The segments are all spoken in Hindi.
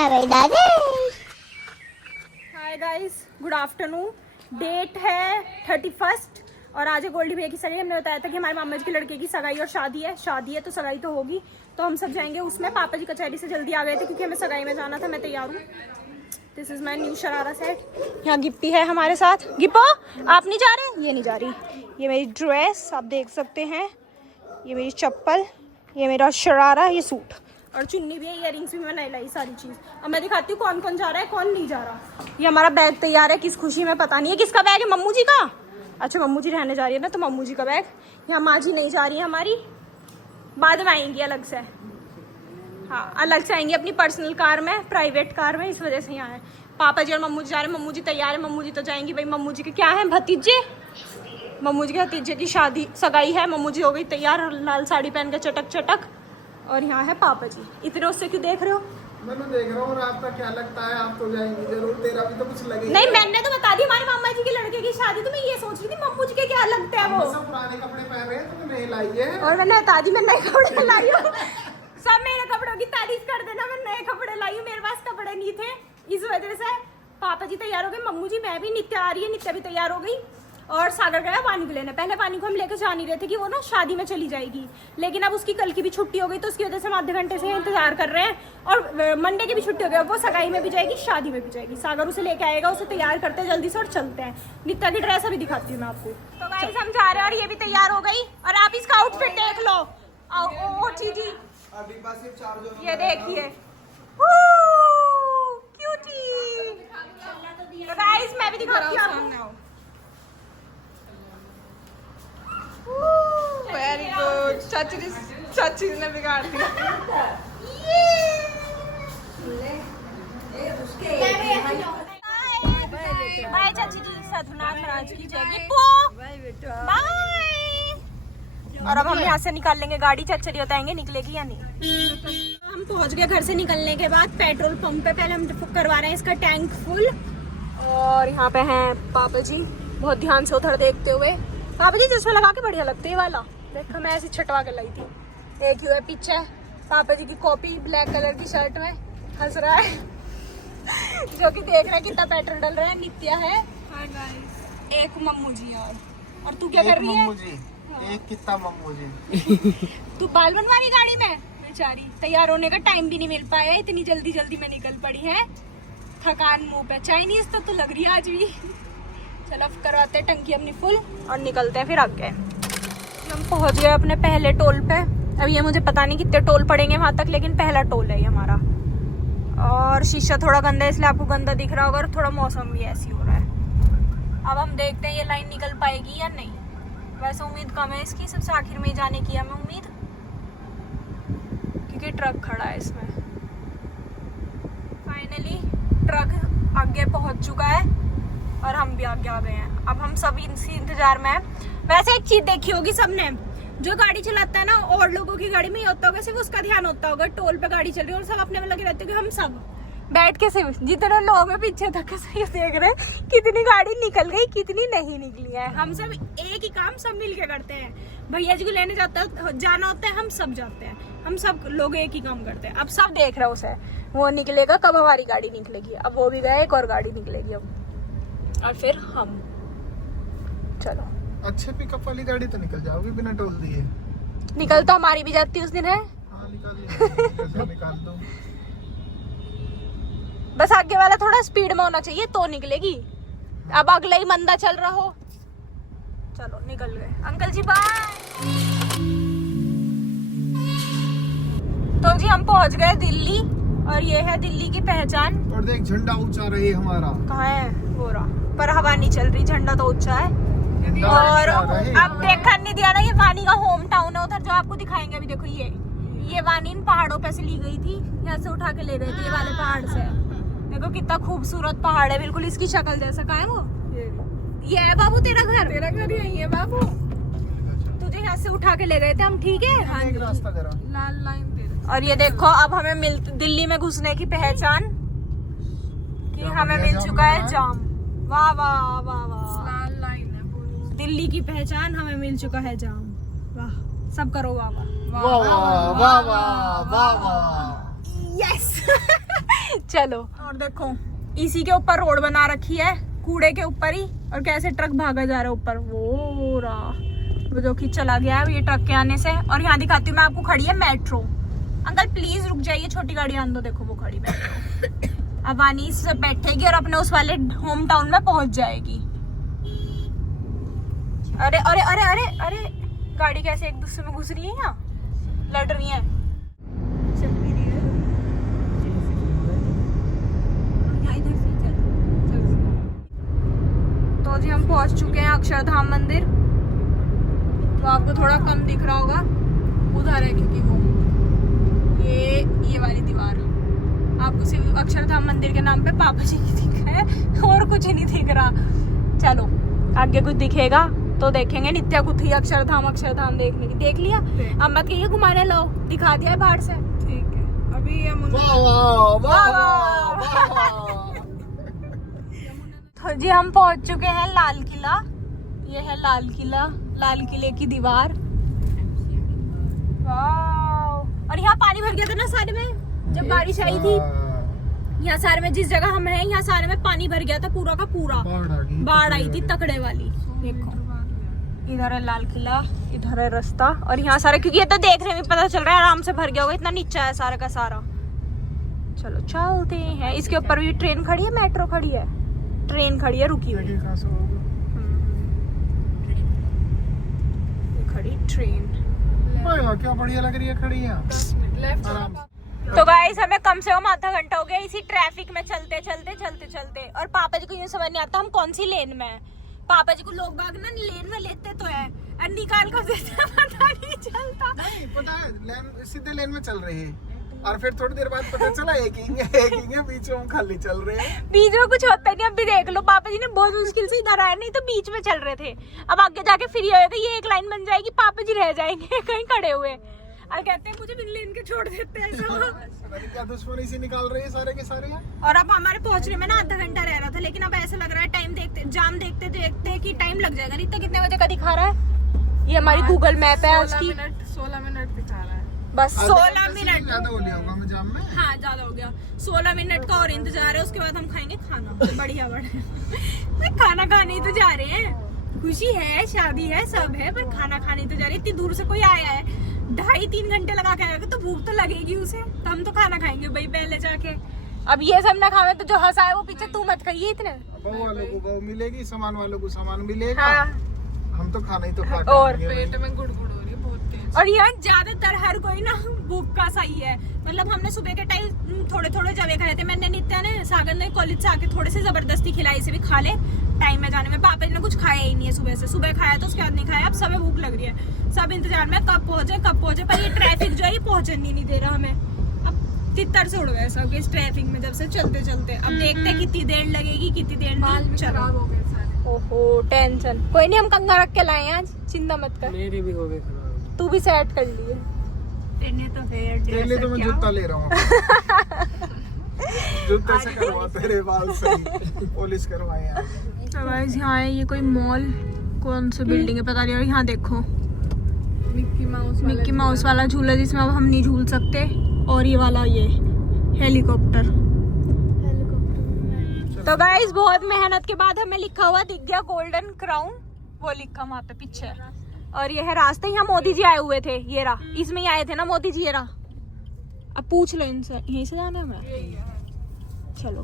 अरे दादा। Hi guys, good afternoon. Date है 31 और आज है गोल्डी भैया की सगाई। हमने बताया था कि हमारे मामा जी के लड़के की सगाई और शादी है तो सगाई तो होगी, तो हम सब जाएंगे उसमें। पापा जी कचहरी से जल्दी आ गए थे क्योंकि हमें सगाई में जाना था। मैं तैयार हूँ। This is my new sharara set. यहाँ गिप्पी है हमारे साथ। गिप्पो, आप नहीं जा रहे? ये नहीं जा रही। ये मेरी ड्रेस आप देख सकते हैं, ये मेरी चप्पल, ये मेरा शरारा, ये सूट और चुन्नी भी है, इयररिंग्स भी मैंने लाई, सारी चीज़। अब मैं दिखाती हूँ कौन कौन जा रहा है कौन नहीं जा रहा। ये हमारा बैग तैयार है, किस खुशी में पता नहीं है। किसका बैग है? मम्मू जी का। अच्छा, मम्मू जी रहने जा रही है ना, तो मम्मू जी का बैग। यहाँ माँ जी नहीं जा रही है हमारी, बाद में आएंगी अलग से। हाँ, अलग से आएंगी अपनी पर्सनल कार में, प्राइवेट कार में, इस वजह से यहाँ है। पापा जी और मम्मू जी जा रहे हैं। मम्मू जी तैयार है, मम्मू जी तो जाएंगी भाई। मम्मू जी के क्या है, भतीजे। मम्मू जी के भतीजे की शादी सगाई है। मम्मू जी हो गई तैयार, लाल साड़ी पहन के चटक चटक। और यहाँ है पापा जी। इतने उससे क्यों देख रहे हो? मैं तो देख रहा हूँ। और आपका क्या लगता है? आप तो जाएंगे जरूर, तेरा भी तो कुछ लगेगा। नहीं, मैंने तो बता दी हमारे मामा जी के लड़के की शादी। तो मैं ये सोच रही थी मम्मू जी के क्या लगता है। वो सब पुराने कपड़े पहन रहे हैं, तो नहीं लाई है। और मैंने बता दी मैं नए कपड़े लाई हूँ। सब मेरे कपड़ों की तारीफ कर देना, मैं नए कपड़े लाई हूँ। मेरे पास कपड़े नहीं थे, इस वजह से। पापा जी तैयार हो गए, मम्मू जी, मैं भी, नित्या आ रही है, नित्या भी तैयार हो गई। और सागर गया पानी को लेने। पहले पानी को हम लेकर जा नहीं रहे थे कि वो ना शादी में चली जाएगी, लेकिन अब उसकी कल की भी छुट्टी हो गई, तो उसकी वजह से हम आधे घंटे से इंतजार कर रहे हैं। और मंडे की भी छुट्टी हो गई, अब वो सगाई में भी जाएगी, शादी में भी जाएगी। सागर उसे लेके आएगा, उसे तैयार करते हैं जल्दी से और चलते हैं। नित्या की ड्रेस अभी दिखाती हूँ मैं आपको। तो गाइस हम जा रहे हैं और ये भी तैयार हो गई। और आप इसका आउटफिट देख लो। ओ चीजी, ये देखिए, क्यूटी। तो गाइस मैं भी दिखाती हूँ आपको। Very good. चाची ने बिगाड़ दिया। बाय चाची जी, सतनाम महाराज की जय। बाय। और अब हम यहाँ से निकाल लेंगे गाड़ी। चचरी बताएंगे निकलेगी या नहीं। हम पहुँच गए घर से निकलने के बाद पेट्रोल पंप पे। पहले हम करवा रहे हैं इसका टैंक फुल। और यहाँ पे हैं पापा जी, बहुत ध्यान से उधर देखते हुए। पापा जी जिसमें लगा के बढ़िया लगती है वाला, देखो मैं ऐसी छटवा के लाई थी। एक ही है पीछे पापा जी की कॉपी, ब्लैक कलर की शर्ट में हंस रहा है जो कि देख रहा है कितना पेट्रोल डल रहा है। नित्या है, एक मम्मू जी और तू क्या कर रही है? एक कितना मम्मू जी। तू बाल बनवा रही गाड़ी में? बेचारी, तैयार होने का टाइम भी नहीं मिल पाया, इतनी जल्दी जल्दी में निकल पड़ी है। थकान मुंह पे। चाइनीज तो तू लग रही है आज भी। चलो करवाते हैं टंकी अपनी फुल और निकलते हैं फिर आगे। हम पहुंच गए अपने पहले टोल पे। अब ये मुझे पता नहीं कितने टोल पड़ेंगे वहां तक, लेकिन पहला टोल है ये हमारा। और शीशा थोड़ा गंदा है, इसलिए आपको गंदा दिख रहा होगा। और थोड़ा मौसम भी ऐसी हो रहा है। अब हम देखते हैं ये लाइन निकल पाएगी या नहीं। वैसे उम्मीद कम है इसकी, सबसे आखिर में जाने की हमें उम्मीद, क्योंकि ट्रक खड़ा है इसमें। फाइनली ट्रक आगे पहुंच चुका है और हम भी आगे आ गए हैं। अब हम सब इसी इंतजार में हैं। वैसे एक चीज देखी होगी सबने, जो गाड़ी चलाता है ना, और लोगों की गाड़ी में ये होता होगा, सिर्फ उसका ध्यान होता होगा टोल पे गाड़ी चल रही है और सब अपने में लगे रहते हैं। कि हम सब बैठ के सिर्फ जितने लोग हैं पीछे तक से देख रहे हैं कितनी गाड़ी निकल गई कितनी नहीं निकली है। हम सब एक ही काम सब मिल के करते हैं। भैया जी को लेने जाना होता है, हम सब जाते हैं। हम सब लोग एक ही काम करते हैं। अब सब देख रहे हैं उसे, वो निकलेगा कब हमारी गाड़ी निकलेगी। अब वो भी गए, एक और गाड़ी निकलेगी अब, और फिर हम। चलो, अच्छे पिकअप वाली गाड़ी तो निकल जाओगी बिना टोल दिए। निकल तो हमारी भी जाती उस दिन है। हाँ, निकाल दो। बस आगे वाला थोड़ा स्पीड में होना चाहिए तो निकलेगी। अब अगला ही मंदा चल रहा हो। चलो निकल गए। अंकल जी बाय। तो जी हम पहुंच गए दिल्ली और ये है दिल्ली की पहचान। और देख, झंडा ऊंचा रही हमारा। कहाँ है? हो रहा, पर हवा नहीं चल रही, झंडा तो ऊंचा है। और अब देखा नहीं दिया ना, ये वानी का होम टाउन है उधर, जो आपको दिखाएंगे अभी। देखो ये वानी इन पहाड़ों पे से ली गई थी, यहाँ से उठा के ले गए थे ये वाले पहाड़ से। देखो कितना खूबसूरत पहाड़ है, बिल्कुल इसकी शक्ल जैसा। कहाँ है वो? ये है बाबू तेरा घर? तेरा घर यही है बाबू। तुझे यहाँ से उठा के ले गए थे हम, ठीक है? हाँ, एक रास्ता करा, लाल लाइन तेरे। और ये देखो अब हमें दिल्ली में घुसने की पहचान कि हमें मिल चुका है जाम। वाह वाह वाह वाह, लाल लाइन है पूरी। दिल्ली की पहचान, हमें मिल चुका है जाम। वाह, सब करो वाह वाह। वाह वाह वाह वाह वाह वाह। यस चलो। और देखो इसी के ऊपर रोड बना रखी है, कूड़े के ऊपर ही, और कैसे ट्रक भागा जा रहा है ऊपर, वो रहा वो जो कि चला गया है ये ट्रक के आने से। और यहाँ दिखाती हूँ मैं आपको, खड़ी है मेट्रो। अंकल प्लीज रुक जाइए, छोटी गाड़ी आन दो। देखो वो खड़ी मेट्रो। अब वानी से बैठेगी और अपने उस वाले होम टाउन में पहुंच जाएगी। अरे अरे अरे अरे अरे गाड़ी कैसे एक दूसरे में घुस रही है, यहाँ लड़ रही है। तो जी हम पहुंच चुके हैं अक्षरधाम मंदिर। तो आपको थोड़ा कम दिख रहा होगा, उधर है क्योंकि वो ये वाली दीवार आपको सिर्फ अक्षरधाम मंदिर के नाम पे पापा जी की दिख रहा है, और कुछ नहीं दिख रहा। चलो आगे कुछ दिखेगा तो देखेंगे। नित्या को थी अक्षरधाम देखने की, देख लिया। अब मत कहिए घुमाने लो, दिखा दिया है बाहर से। ठीक है, अभी तो जी हम पहुंच चुके हैं लाल किला। ये है लाल किला, लाल किले की दीवार। वाह। और यहाँ पानी भर गया था ना सारे में जब बारिश आई थी। यहाँ सारे में जिस जगह हम हैं, यहाँ सारे में पानी भर गया था पूरा का पूरा, बाढ़ आई थी तकड़े वाली। देखो इधर है लाल किला, इधर है रास्ता, और यहाँ सारा, क्योंकि ये तो देखने में पता चल रहा है आराम से भर गया होगा, इतना नीचा है सारा का सारा। चलो चलते हैं। इसके ऊपर भी ट्रेन खड़ी है, मेट्रो खड़ी है, ट्रेन खड़ी है रुकी हुई। खड़ी ट्रेन, क्या बढ़िया लग रही है खड़ी है। तो गाइस हमें कम से कम आधा घंटा हो गया इसी ट्रैफिक में चलते। और पापा जी को यूं समझ नहीं आता हम कौन सी लेन में है। पापा जी को लोग बाग ना लेन में लेते तो है और निकाल कर देते पता नहीं चलता। नहीं पता है, लेन सीधे लेन में चल रही है, और फिर थोड़ी देर बाद पता चला एक ही है बीच में हम खाली चल रहे हैं। बीच में कुछ होता नहीं। अभी देख लो पापा जी ने बहुत मुश्किल से इधर आया, नहीं तो बीच में चल रहे थे। अब आगे जाके फ्री होएगा, ये एक लाइन बन जाएगी, पापा जी रह जाएंगे कहीं खड़े हुए और कहते हैं मुझे बिन लेन के छोड़ देते हैं। क्या दुश्मनी से निकाल रही है सारे के सारे। और अब हमारे पहुंचने में ना आधा घंटा रह रहा था, लेकिन अब ऐसा लग रहा है टाइम देखते, जाम देखते देखते कि टाइम लग जाएगा। रित्ता कितने बजे का दिखा रहा है? ये हमारी गूगल मैप है आज की। 16 मिनट दिखा रहा है, बस 16 मिनट ज्यादा हो लिया होगा हमें जाम में। हाँ ज्यादा हो गया। 16 मिनट का और इंतजार है, उसके बाद हम खाएंगे खाना। बढ़िया खाना खाने ही तो जा रहे हैं। खुशी है, शादी है, सब है, पर खाना खाने तो जा रहे हैं। इतनी दूर से कोई आया है, 2.5-3 घंटे लगा के आएगा तो भूख तो लगेगी उसे, तो हम तो खाना खाएंगे भाई पहले जाके। अब ये सब ना खावे तो जो हंसा है वो पीछे तू मत खाइए इतने। बहू वालों को बहू मिलेगी, सामान वालों को सामान मिलेगा। हाँ। हम तो खाना ही तो खा और पेट में गुड़गुड़ हो रही है बहुत तेज। और यहाँ ज्यादातर हर कोई ना भूख का सही है। मतलब हमने सुबह के टाइम थोड़े जवे खाए थे। मैंने, नित्या ने, सागर ने कॉलेज से आके थोड़े से जबरदस्ती खिलाई, से भी खा ले टाइम में जाने में। पापा जी ने कुछ खाया ही नहीं है सुबह से। सुबह खाया तो उसके बाद नहीं खाया। अब सब भूख लग रही है, सब इंतजार में कब पहुंचे। पर ये ट्रैफिक जो है ये पहुंचने नहीं दे रहा हमें। अब तितर से उड़ गए सब इस ट्रैफिक में जब से चलते। अब देखते कितनी देर लगेगी, कितनी देर में खराब हो गए सारे। ओहो टेंशन कोई नहीं, हम कंगा रख के लाए आज, चिंता मत कर। मेरी भी हो गई खराब, तू भी सेट कर लिए। पहले तो मैं जूता ले रहा हूँ। जूते से करवा तेरे बाल सही पॉलिश करवाए यार। तो गाइस यहाँ है, ये कोई मॉल, कौन सी बिल्डिंग है पता नहीं। और यहाँ देखो मिक्की माउस वाला झूला जिसमें अब हम नहीं झूल सकते। और ये वाला ये हेलीकॉप्टर। तो गाइस बहुत मेहनत के बाद हमें लिखा हुआ दिख गया गोल्डन क्राउन, वो लिखा वहाँ पे पीछे। और ये है रास्ते, यहाँ मोदी जी आए हुए थे। ये रहा, इसमें ही आए थे ना मोदी जी। ये रहा, अब पूछ लो इनसे, यहीं से जाना है हमें। चलो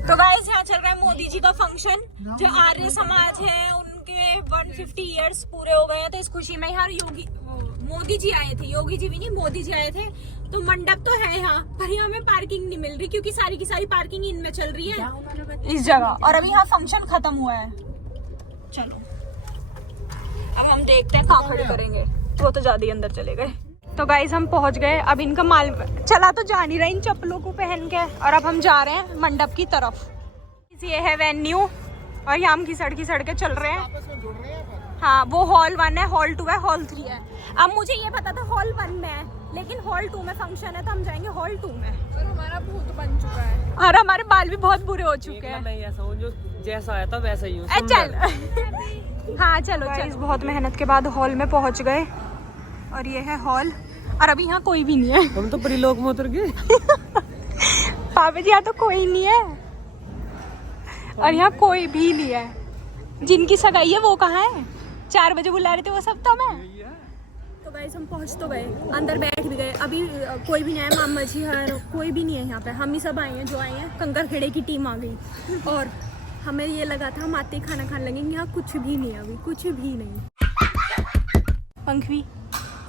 तो गाइस यहाँ चल रहा है मोदी जी का फंक्शन। जो आर्य समाज है उनके 150 इयर्स पूरे हो गए हैं, तो इस खुशी में यहाँ मोदी जी आए थे। योगी जी भी नहीं, मोदी जी आए थे। तो मंडप तो है यहाँ, पर यहाँ हमें पार्किंग नहीं मिल रही, क्योंकि सारी की सारी पार्किंग इनमें चल रही है इस जगह। और अभी यहाँ फंक्शन खत्म हुआ है। चलो अब हम देखते हैं कहाँ खड़े करेंगे। वो तो ज्यादा ही अंदर चले गए। तो गाइस हम पहुंच गए। अब इनका माल चला तो जा नहीं रहा इन चप्पलों को पहन के। और अब हम जा रहे हैं मंडप की तरफ। ये है वेन्यू, और यहाँ हम घिसड़ के चल रहे हैं। हाँ वो हॉल 1 है, हॉल 2 है, हॉल 3 है। अब मुझे ये पता था हॉल 1 में है, लेकिन हॉल 2 में फंक्शन है, तो हम जाएंगे हॉल 2 में। और हमारा भूत बन चुका है, और हमारे बाल भी बहुत बुरे हो चुके हैं। जो जैसा आया था वैसा ही चल हाँ चलो चल। बहुत मेहनत के बाद हॉल में पहुंच गए, और ये है हॉल। और अभी यहाँ कोई भी नहीं है। हम तो परिलोक में उतर गए। पापा जी यहाँ तो कोई नहीं है और यहाँ कोई भी नहीं है। जिनकी सगाई है वो कहाँ है? 4 बजे बुला रहे थे वो सब तो मैं। तो गाइस हम पहुँच तो गए, अंदर बैठ भी गए। अभी कोई भी नहीं है, मामा जी हर कोई भी नहीं है यहाँ पे। हम ही सब आए हैं जो आए हैं। कंकर खेड़े की टीम आ गई और हमें ये लगा था हम आते ही खाना खाने लगेंगे। यहाँ कुछ भी नहीं है, अभी कुछ भी नहीं। पंखवी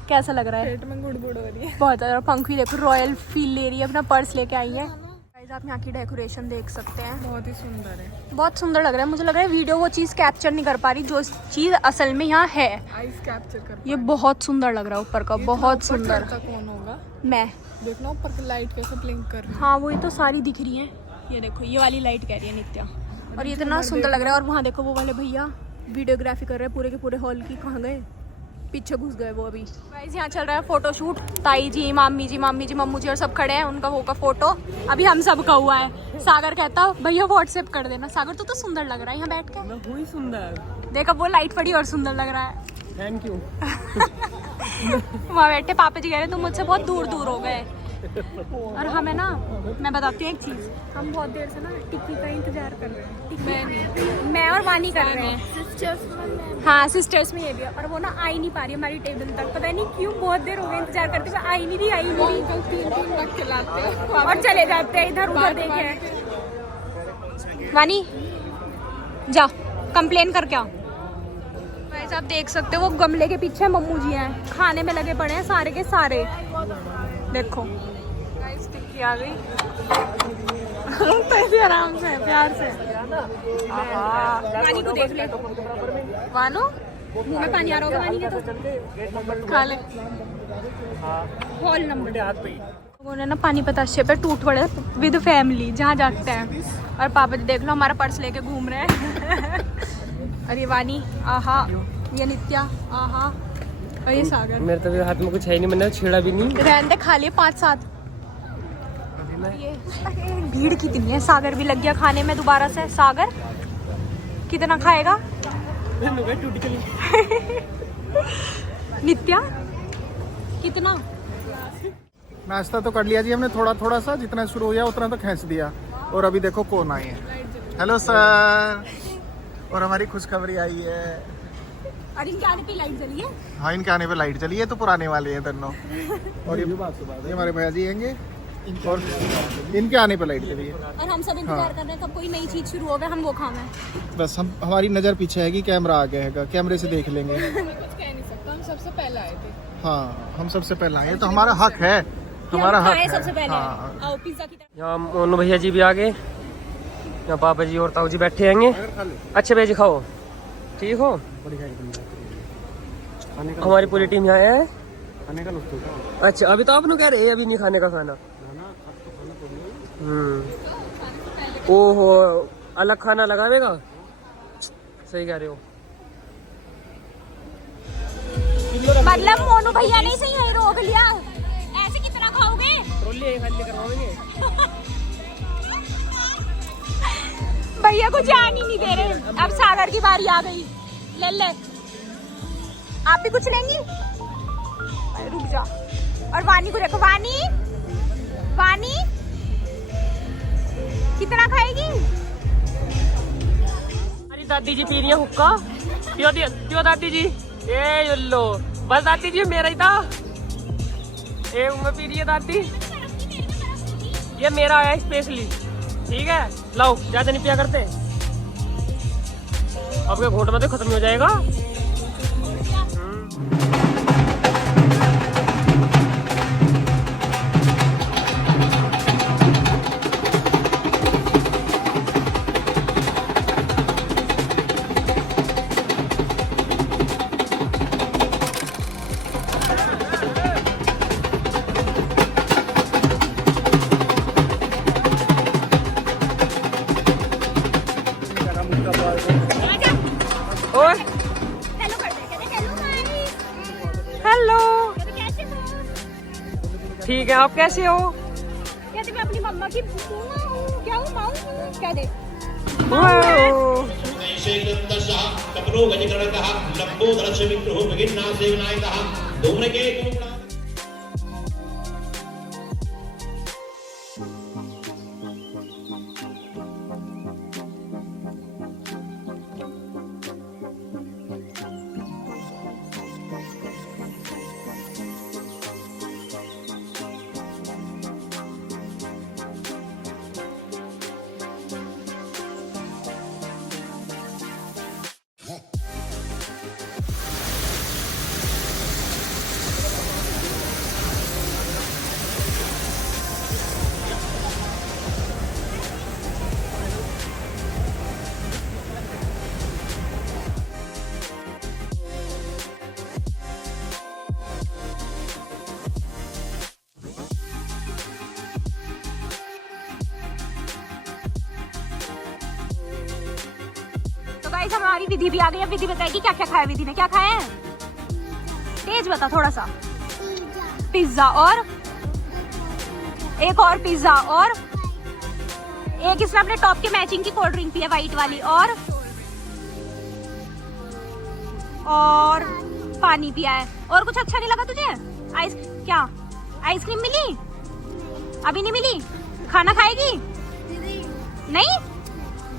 कैसा लग रहा है? पेट में गुड़गुड़ हो रही है। बहुत ज़्यादा। पंखवी देखो रॉयल फील ले रही है, अपना पर्स लेके आई है। गाइस आप यहाँ की डेकोरेशन देख सकते हैं, बहुत ही सुंदर है। बहुत सुंदर लग रहा है। मुझे लग रहा है वीडियो वो चीज़ कैप्चर नहीं कर पा रही जो चीज़ असल में यहाँ है। आइस कैप्चर कर। ये बहुत सुंदर लग रहा है ऊपर का, बहुत सुंदर। कौन होगा? मैं देखना ऊपर की लाइट कैसे ब्लिंक कर रही है। हाँ वही तो सारी दिख रही है। ये देखो ये वाली लाइट कह रही है नित्या, और ये इतना सुंदर लग रहा है। और वहाँ देखो वो वाले भैया वीडियोग्राफी कर रहे हैं पूरे के पूरे हॉल की। कहाँ गए? पीछे घुस गए वो अभी। गाइस यहाँ चल रहा है फोटो शूट। ताई जी, मामी जी, मम्मू जी और सब खड़े हैं। उनका होगा फोटो। अभी हम सब का हुआ है। सागर कहता भैया व्हाट्सएप कर देना। सागर तो सुंदर लग रहा है यहाँ बैठ के। मैं हुई सुंदर। देखो वो लाइट पड़ी और सुंदर लग रहा है। Thank you. वहाँ बैठे पापा जी कह रहे तुम मुझसे बहुत दूर दूर हो गए। और हमें ना, मैं बताती हूँ एक चीज़, हम बहुत देर से ना टिक्की का इंतजार कर रहे हैं। मैं और वानी कर रहे हैं। हाँ सिस्टर्स में ये भी है। और वो ना आ ही नहीं पा रही हमारी टेबल तक, पता नहीं क्यों। बहुत देर हो गई इंतजार करते हुए, आई नहीं रही। 3 रख के लाते हैं और चले जाते हैं इधर उधर देखे। वानी जाओ कंप्लेन करके आओ। गाइस आप देख सकते हो वो गमले के पीछे मम्मू जी हैं, खाने में लगे पड़े हैं सारे के सारे। देखो गाइस टिक्की आ गई। तो आराम से प्यार से। वानी को देख ले। वानो मुंह में पानी आ रहा होगा वानी के तो खा ले। हॉल नंबर लोगों ने ना पानीपत अच्छे पे टूट पड़े विद फैमिली जहाँ जाते हैं। और पापा जी देख लो हमारा पर्स लेके घूम रहे हैं। अरे वानी आहा, ये नित्या आहा, और ये सागर। मेरे तो भी हाथ में कुछ है नहीं, मैंने छेड़ा भी नहीं। रहने दे, खा लिए 5-7। ये भीड़ कितनी है। सागर भी लग गया खाने में दोबारा से। सागर कितना खाएगा? नित्या कितना? नाश्ता तो कर लिया जी हमने, थोड़ा थोड़ा सा जितना शुरू हो गया उतना तो खींच दिया। और अभी देखो कौन आए हैं। Hello sir. और हमारी खुशखबरी आई है। और इनके आने पे लाइट जली है। हाँ इनके आने पे लाइट चली है, तो पुराने वाले हैं दोनों। और ये हमारे भैया जी आएंगे और इनके आने पे लाइट चली है। और हम सब इंतजार कर रहे हैं कब कोई नई चीज शुरू होगा, हम वो खाएं। बस हमारी नज़र पीछे है कि कैमरा आ गया है, कैमरे से देख लेंगे। कुछ कह नहीं सकता, हम सबसे पहले आए थे। हाँ हम सबसे पहले आए तो हमारा हक है, हमारा हक है। सबसे पहले हाँ। आओ पिज्जा की तरफ। यहाँ मोनू भैया जी भी आ गए, यहाँ पापा जी और ताऊ जी बैठे हैंगे। अच्छे भैया जी खाओ, ठीक हो? हमारी पूरी टीम यहाँ है। अच्छा अभी तो आप लोग कह रहे हैं अभी नहीं खाने का खाना। ओहो अलग खाना लगावेगा, सही कह रहे हो। मतलब मोनू भैया ने सही यही रोक लिया। ऐसे कितना खाओगे? ट्रॉली खाली करवाएंगे। भैया को जान ही नहीं दे रहे। अब सागर की बारी आ गई। ले आप भी कुछ लेंगी? रुक जा। और वानी को देखो, वानी कितना खाएगी? हमारी दादी जी पी रही है हुक्का। पियो दादी जी। ए लो बस दादी जी मेरा ही था। ए मैं पी रही है दादी, ये मेरा है स्पेशली। ठीक है लाओ, ज्यादा नहीं पिया करते। आपके घोट में तो खत्म हो जाएगा। और हेलो, ठीक है आप कैसे हो? कहते मैं अपनी मम्मा की क्या हूँ, माँ हूँ, क्या दे? गाइस हमारी विधि भी आ गई। अब विधि बताएगी क्या क्या खाया। विधि ने क्या खाया है? तेज बता थोड़ा सा। पिज्जा और एक और पिज्जा और एक इसने अपने टॉप के मैचिंग की कोल्ड ड्रिंक पी है व्हाइट वाली और पानी पिया है। और कुछ अच्छा नहीं लगा तुझे? क्या आइसक्रीम मिली? अभी नहीं मिली। खाना खाएगी? नहीं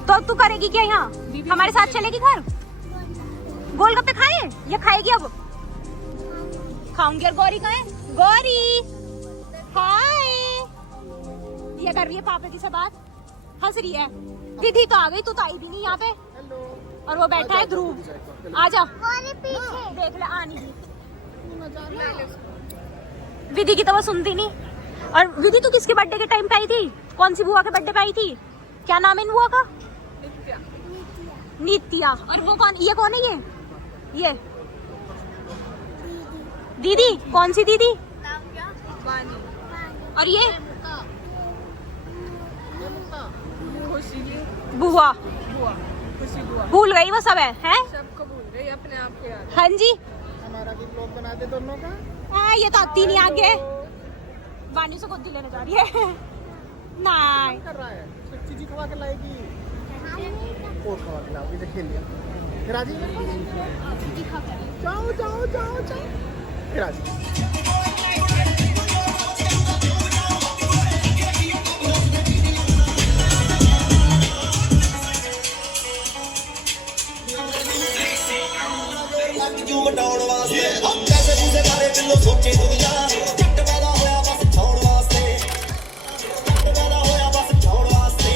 तो तू करेगी क्या यहाँ? हमारे साथ चलेगी घर? गोलगप्पे खाए या खाएगी? अब खाऊंगी। और गौरी कहाँ है? गौरी हाय, ये कर रही है पापा जी से बात, हंस रही है। दीदी तो आ गई, तू तो आई भी नहीं यहाँ पे। और वो बैठा है ध्रुव। आजा देख ले आनी भी। विधि की तो वो सुनती नहीं। और विधि तू किसके बर्थडे के टाइम पे आई थी? कौन सी बुआ के बर्थडे पे आई थी? क्या नाम है इन बुआ का? नित्या। और वो कौन? ये कौन है? ये दीदी कौन सी दीदी? और ये बुआ भूल गई वो सब है? सबको भूल गई, अपने आप को याद। हाँ जी हमारा भी ब्लॉग बना दे दोनों का। हाँ ये तो आती नहीं आगे। वानी से गोदी लेने जा रही है। नहीं कर रहा है, सिर्फ चीज़ी खवा के लाएगी और खवा के लाओगी। तो खेल लिया फिर आजी। जाओ जाओ जाओ जाओ फिर आजी। सोचे दुनिया जट पैदा होया बस छाउण वास्ते, जट पैदा होया बस छाउण वास्ते।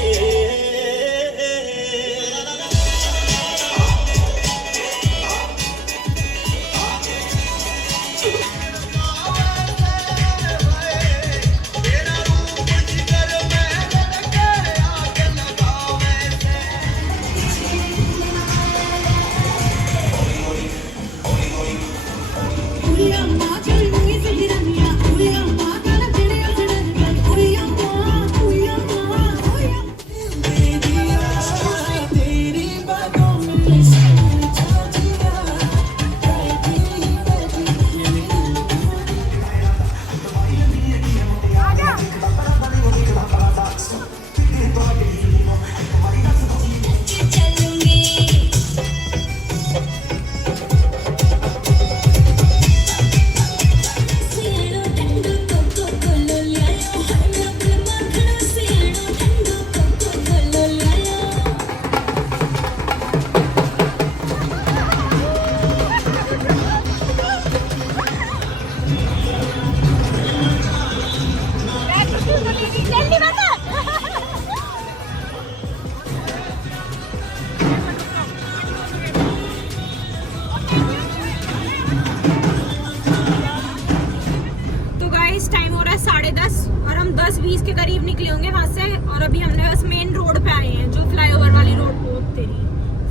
टाइम हो रहा है 10:30 और हम 10:20 के करीब निकले होंगे वहां से। और अभी हमने बस मेन रोड पे आए हैं, जो फ्लाईओवर वाली रोड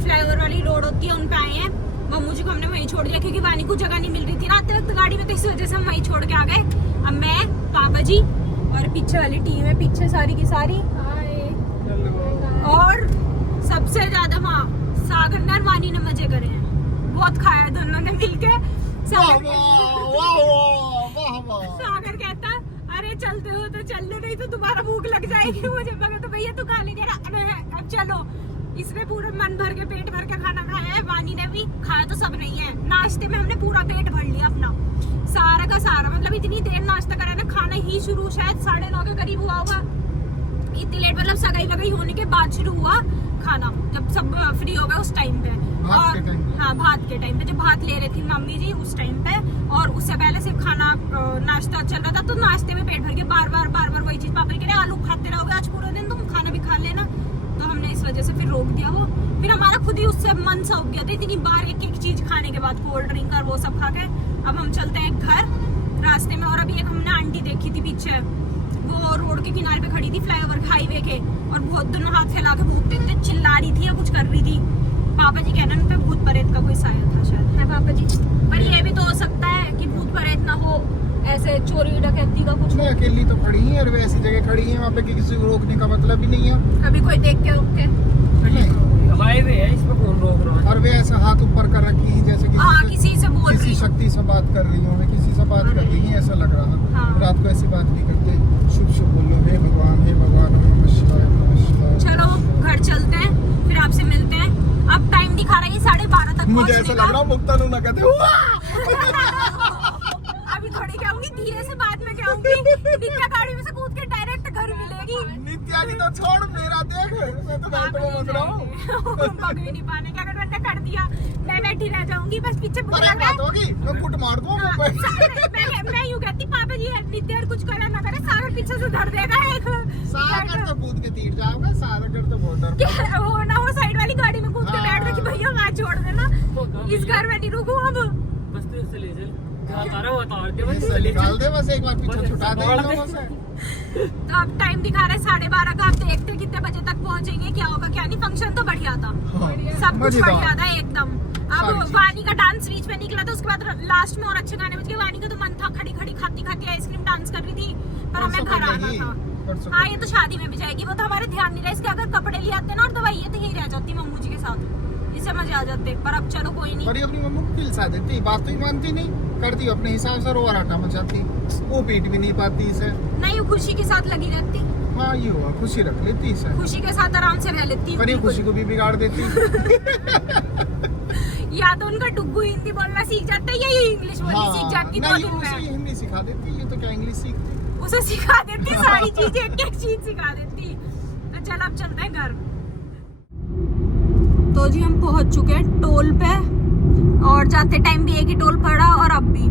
फ्लाईओवर वाली रोड होती है उन पे आए हैं। मम्मू जी को हमने वहीं छोड़ दिया क्योंकि वानी को जगह नहीं मिल रही थी ना आते वक्त गाड़ी में, तो इसी वजह से हम वहीं छोड़ के आ गए। अब मैं, पापा जी और पीछे वाली टीम है, पीछे सारी की सारी। और सबसे ज्यादा वहाँ सागर ने और वानी ने मजे करे हैं, बहुत खाया दोनों ने मिलके। सागर कहता अरे चलते हो तो चल लो, नहीं तो तुम्हारा भूख लग जाएगी। मुझे लगा तो भैया तू खा लीजिए। अब चलो, इसने पूरा मन भर के पेट भर के खाना खाया है। वानी ने भी खाया तो सब नहीं है। नाश्ते में हमने पूरा पेट भर लिया अपना, सारा का सारा। मतलब इतनी देर नाश्ता करा ना, खाना ही शुरू शायद 9:30 के करीब हुआ होगा। इतनी लेट, मतलब सगाई वगाई होने के बाद शुरू हुआ खाना, जब सब फ्री हो गए उस टाइम पे। और हाँ, भात के टाइम पे, जब भात ले रही थी मम्मी जी उस टाइम पे। और उससे पहले सिर्फ खाना नाश्ता चल रहा था, तो नाश्ते में पेट भर के बार बार वही चीज। पापा कह रहे आलू खाते रहोगे आज पूरे दिन, तुम खाना भी खा लेना। तो हमने इस वजह से फिर रोक दिया वो। फिर हमारा खुद ही उससे मन सा उग गया था, इतनी बार एक एक चीज खाने के बाद, कोल्ड ड्रिंक और वो सब खा के। अब हम चलते हैं घर रास्ते में। और अभी एक हमने आंटी देखी थी पीछे, वो रोड के किनारे पे खड़ी थी फ्लाईओवर हाईवे के, और बहुत दोनों हाथ फैला के भूत चिल्ला रही थी या कुछ कर रही थी। पापा जी कहना पे भूत प्रेत का कोई साया था शायद, है पापा जी? पर ये भी तो हो सकता है कि भूत प्रेत ना हो, ऐसे चोरी डकैती का कुछ। मैं अकेली तो खड़ी है और वैसी जगह खड़ी है वहाँ पे किसी को रोकने का मतलब ही नहीं है। कभी कोई देख के रोक के हाईवे है, इस पे कौन रोक रहा है? और वे ऐसा हाथ ऊपर कर रखी है जैसे हाँ, किसी से बोल रही किसी हूँ। शक्ति से बात कर रही हूँ, मैं किसी से बात कर रही हूँ ऐसा लग रहा। हाँ। रात को ऐसी बात नहीं करते, शुभ शुभ बोलो, हे भगवान ओम नमः शिवाय ओम नमः शिवाय। चलो घर चलते हैं, फिर आपसे मिलते हैं। अब टाइम दिखा रहा है 12:30 तक मुझे पहुंचने ऐसा का। लग रहा मुक्ता नूना कहते हुआ। अभी थोड़ी कहूंगी, धीरे से बाद में कहूंगी। नित्या गाड़ी में से कूद के डायरेक्ट घर मिलेगी। नित्या की तो छोड़, मेरा देख, मैं तो बैठ में मत रहा हूँ। भाग भी नहीं पाने का, अगर मैंने कर दिया मैं बैठी रह जाऊंगी बस पीछे। पर एक बात होगी, मैं कुट मार दूंगा मुंह पे। मैं यूं कहती पापा जी नित्या कुछ करे ना करे, सागर पीछे से धर देगा एक। सागर तो कूद के तीर जाओगे, सागर तो बहुत डर। क्या वो ना हो साइड वाली गाड़ी में कूद के बैठ गई कि भैया वहाँ छोड़ देना, इस घर में नहीं रुकूं अब। बस तू इससे ले चल, जहाँ तारा वो उतार दे, बस इससे इससे ले निकाल चल। दे, बस एक बार पीछे छुटा दे इन लोगों से। तो अब टाइम दिखा रहा है 12:30 का। अब देखते हैं कितने बजे तक पहुंचेंगे, क्या होगा क्या नहीं। फंक्शन तो बढ़िया था, सब कुछ मजेदार। बढ़िया था एकदम। सारी अब चीज़। वानी का डांस बीच में निकला था, उसके बाद लास्ट में और अच्छे गाने बज गए। वानी का तो मन था खड़ी खड़ी खाती खाती आइसक्रीम डांस कर रही थी, पर हमें परसों घर आना करेगी, था। परसों हाँ, ये करेगी। तो शादी में भी जाएगी, वो तो हमारे ध्यान नहीं रहा। इसके अगर कपड़े ले आते ना और दवाई तो यही रह जाती मम्मू जी के साथ, इससे मजे आ जाते। पर अब चलो कोई नहीं। पर ये अपनी मम्मी को किलसा देती, बात तो ही मानती नहीं, करती अपने हिसाब से, रोवा राटा मचाती, वो पीट भी नहीं पाती इसे। नहीं, वो खुशी के साथ लगी रहती, हाँ ये हुआ, खुशी रख लेती इसे, खुशी के साथ आराम से रह लेती। पर ये खुशी को भी बिगाड़ देती। या तो उनका डुग्गू हिंदी बोलना सीख जाता है, या ये इंग्लिश बोलनी सीख जाती। नहीं, दो दिन उसे में हिंदी सिखा देती, ये तो क्या इंग्लिश सीखती। उसे सिखा देती सारी चीजें, एक एक चीज सिखा देती। तो चल अब चलते हैं घर। तो जी हम पहुंच चुके हैं टोल पे, और जाते टाइम भी एक ही टोल पड़ा और अब भी।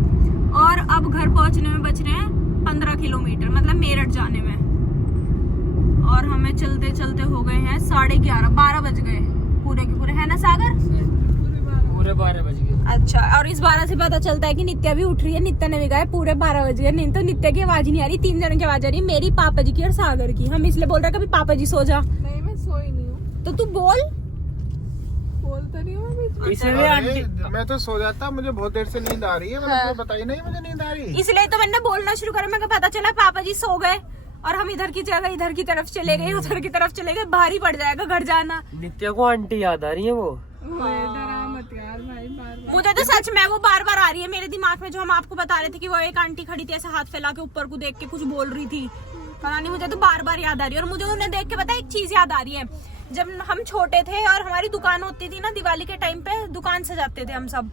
और अब घर पहुंचने में बच रहे हैं 15 किलोमीटर, मतलब मेरठ जाने में। और हमें चलते चलते हो गए हैं 11:30, 12 बज गए पूरे के पूरे, है ना सागर? पूरे 12 बज गए। अच्छा, और इस 12 से पता चलता है कि नित्या भी उठ रही है। नित्या ने भी कहा पूरे 12 बज गए, नहीं तो नित्या की आवाज नहीं आ रही। 3 जनों की आवाज आ रही है, मेरी, पापा जी की और सागर की। हम इसलिए बोल रहे हैं कभी पापा जी सो जा, नहीं मैं सोई नहीं हूँ, तो तू बोल। बोल तो नहीं हूँ अभी। इसलिए आंटी अरे, मैं तो सो जाता, मुझे बहुत देर से नींद आ रही है, मैंने तुम्हें बताई नहीं मुझे नींद आ रही है। इसलिए तो मैंने बोलना शुरू करा। मैं पता चला पापा जी सो गए और हम इधर की जगह इधर की तरफ चले गए, उधर की तरफ चले गए। भारी पड़ जाएगा घर जाना। नित्या को आंटी याद आ रही है वो। डरा मत यार भाई, बार बार। मुझे तो सच में वो बार बार आ रही है मेरे दिमाग में, जो हम आपको बता रहे थे कि वो एक आंटी खड़ी थी ऐसे हाथ फैला के ऊपर को देख के कुछ बोल रही थी। पता नहीं, मुझे तो बार बार याद आ रही है। और मुझे उन्हें देख के पता है एक चीज याद आ रही है, जब हम छोटे थे और हमारी दुकान होती थी ना, दिवाली के टाइम पे दुकान सजाते थे हम सब,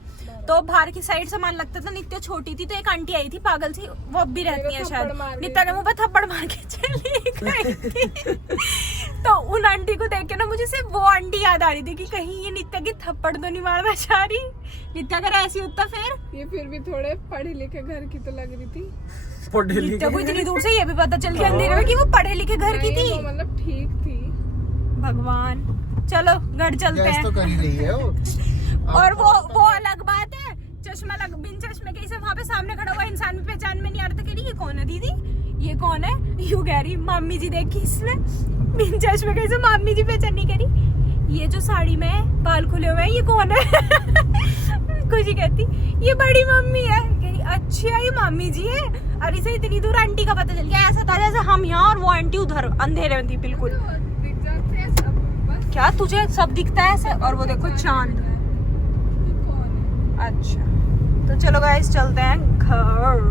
तो बाहर की साइड सामान लगता था। नित्या छोटी थी तो एक आंटी आई थी पागल सी, वो अब भी रहती है शायद। नित्या के मुंह पर थप्पड़ मार के चली गई। तो उन आंटी को देख के ना मुझे सिर्फ वो आंटी याद आ रही थी कि कहीं ये नित्या की थप्पड़ तो नहीं मारना चाह रही। नित्या अगर ऐसी होता ये फिर भी थोड़े पढ़े लिखे घर की तो लग रही थी। नित्या को इतनी दूर से ये भी पता चल गया अंधेरे में कि वो पढ़े लिखे घर की नहीं, थी। वो मतलब ठीक थी। भगवान, चलो घर चलते गैस हैं। तो कर ही रही है वो। और वो अलग बात है, चश्मा लग, बिन चश्मे के से वहाँ पे सामने खड़ा हुआ इंसान में पहचान में नहीं आ रहा था। कह रही ये कौन है दीदी, ये कौन है? यू कह रही मामी जी देखी इसने, बिन चश्मे के से मामी जी पहचान नहीं करी। ये जो साड़ी में बाल खुले हुए हैं ये कौन है? खुशी कहती ये बड़ी मम्मी है। कह रही अच्छा ये मामी जी है। और इसे इतनी दूर आंटी का पता चल गया। ऐसा था जैसे हम यहाँ और वो आंटी उधर अंधेरे में थी बिल्कुल। दिख जाते हैं सब, बस क्या तुझे सब दिखता है ऐसे? और वो देखो चांद। ये कौन है? अच्छा, तो चलो गाइस चलते हैं घर।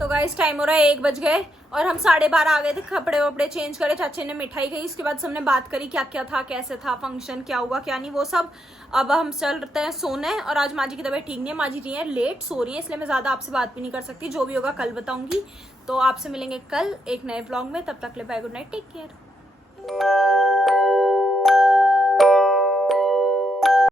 तो गाइस टाइम हो रहा है 1 बज गए और हम 12:30 आ गए थे। कपड़े वपड़े चेंज करे, चाचे ने मिठाई गई, इसके बाद सबने बात करी क्या क्या था, कैसे था फंक्शन, क्या हुआ क्या नहीं, वो सब। अब हम चलते हैं सोने। और आज माँ जी की तबीयत ठीक नहीं है, माँ जी रही है लेट, सो रही है, इसलिए मैं ज़्यादा आपसे बात भी नहीं कर सकती। जो भी होगा कल बताऊंगी। तो आपसे मिलेंगे कल एक नए ब्लॉग में, तब तक ले bye, good night, take care.